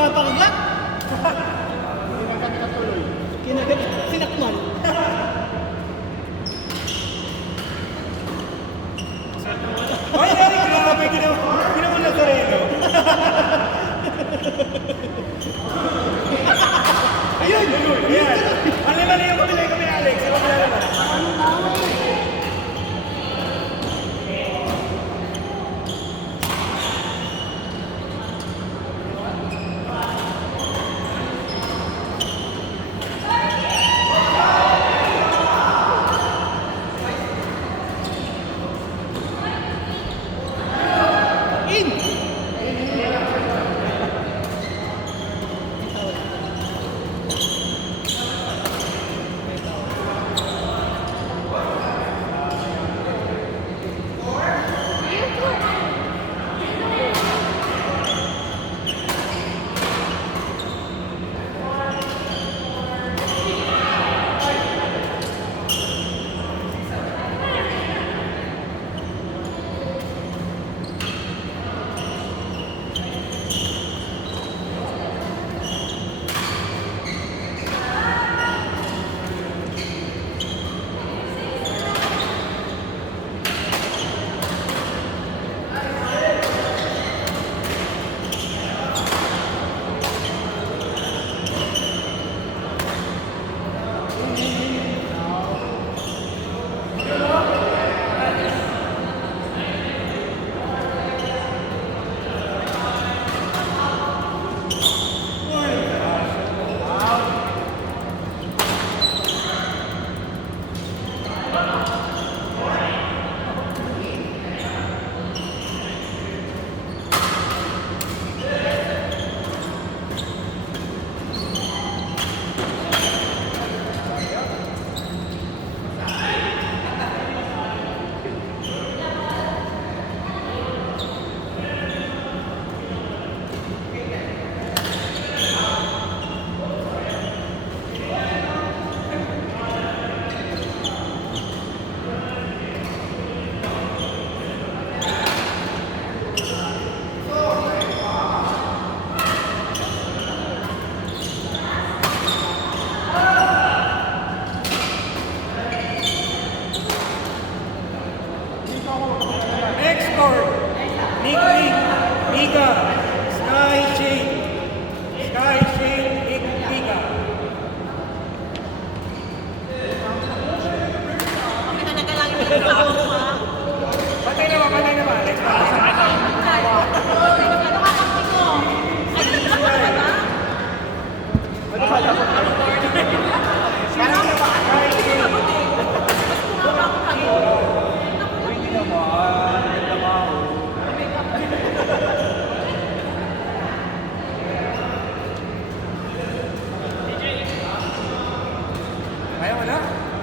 nagpapakagat. Kinagat, sinakmal. Ay, Eric, grabe, ginawa na sa relo. Ayun! Ayan! Mali-mali yung kami, Alex. Ano ba naman?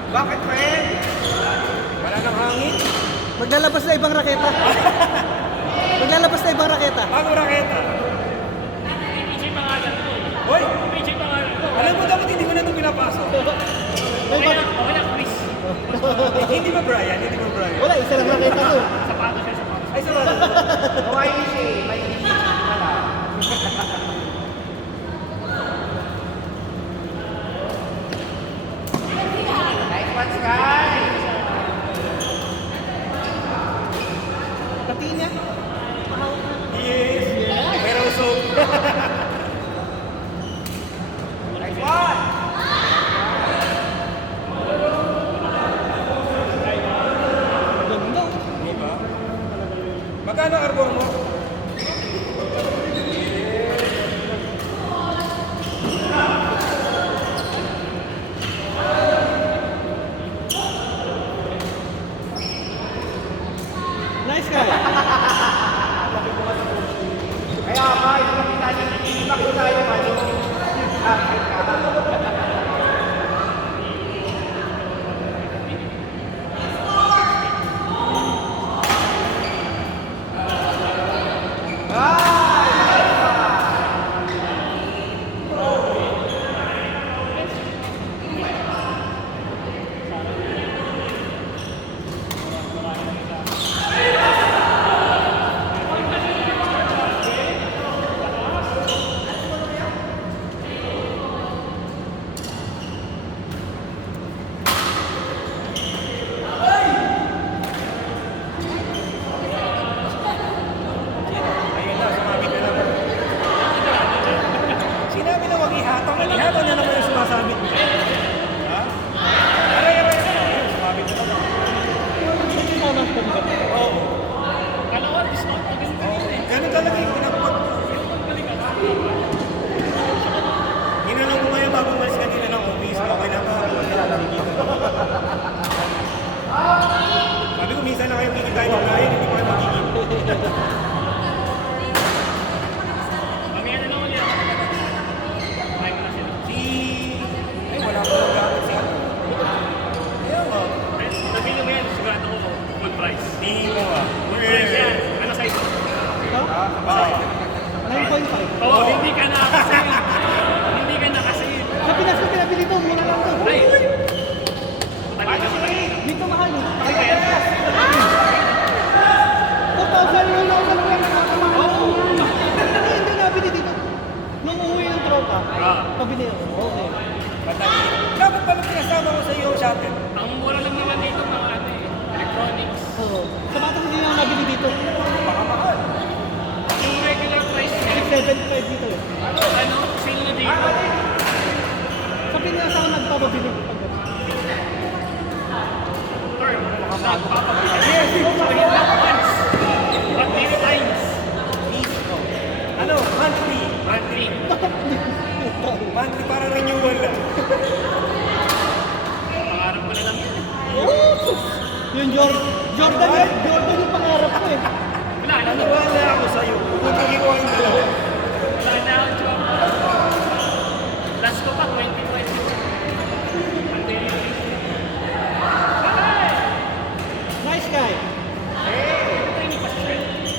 Bakit, friend? Wala nang hangin. Maglalabas na ibang raketa. Maglalabas na ibang raketa. Bago raketa. PJ pangalan ko. Hoy! PJ pangalan ko. Alam mo dapat hindi mo na ito pinapasok. Okay na, Chris. Hindi ba Brian? Hindi ba Brian? Wala, isa lang raketa to. Sapatos siya, sapatos. Ay, sarado. Hawaii siya. May isip pala. Nice one, Sky! Pati niya. Yes. Pero so. Nice one! Ganda. Diba? Magkano arbor mo? Nice guy. Kaya ba, ito makita yung ano. Dito mahal eh. Sige, yan. 4,000 yun ako sa lugar na nakamahal. Hindi nabili dito. Nung umuwi ng tropa, pabili ako. Okay. Dapat pala pinasama ko sa iyo shuttle. Ang mura lang naman dito mga ano eh, electronics. Oo. Sapatos hindi na ako nabili dito. Baka mahal. Yung regular price niya, 675 dito eh. ano, sale na dito. Sa Pinas ako nagpapabili. Term, nagpapabili. Yes, so yun lang once. But many times. Ano? Monthly. Monthly. Monthly para renewal lang. Pangarap ko na lang yun. Yung Jordan yan. Jordan yung pangarap ko eh. Wala na. Naniwala ako sa'yo. Tutugin ko ang dalawa. Wala na ako job. Last ko pa, 2021. Pandemic. Nice guy. Training pa siya.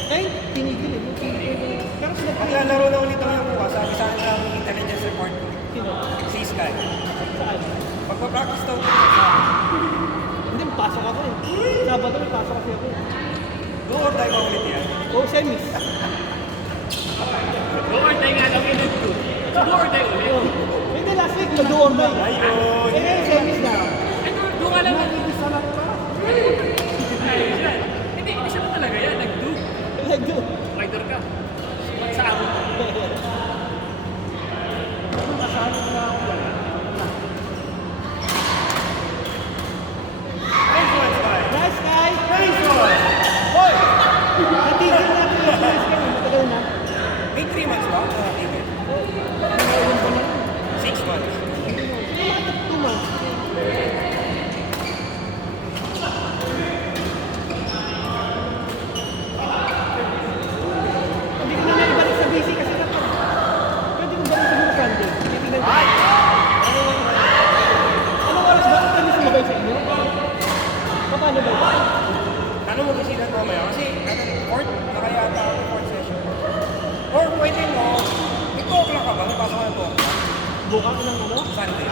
Eh, tinigil eh. Pero sila pa Maglalaro na ulit ako yung bukas. Sabi sa akin ng intelligence report ko. Sino? Si Sky. Saan? Magpa-practice daw ko. Hindi, pasok ako eh. Sabado may pasok kasi ako eh. Do or die ba ulit yan? Oh, semis. Do or die nga lang yun nag-do. So do or die ulit. Oh. Hindi, last week, mag-do or die. Ayun. Eh, ngayon, semis na. Eh, do nga lang. Nag-ibis na lang pa. Ayun yan. Hindi, hindi siya na talaga yan. Nag-do. Nag-do. Rider ka. Sumat sa ako. Nice one, Sky. Nice guy. Nice one. Hoy! Natigil na ako yung nice guy. Matagal na. May 3 months ba? Tigil. 6 months. 2 months. Hindi ko na naibalik sa busy kasi dapat. Pwede ko balik siguro Sunday. Titignan ko. Anong oras ba? Kami sumabay sa inyo? Paano ba? Tanong mo kasi lang mamaya. Kasi, fourth, nakayata ako fourth session. Or pwede mo, may 2 o'clock ka ba? May pasok ka na 2 o'clock. Bukas ng ano? Sunday.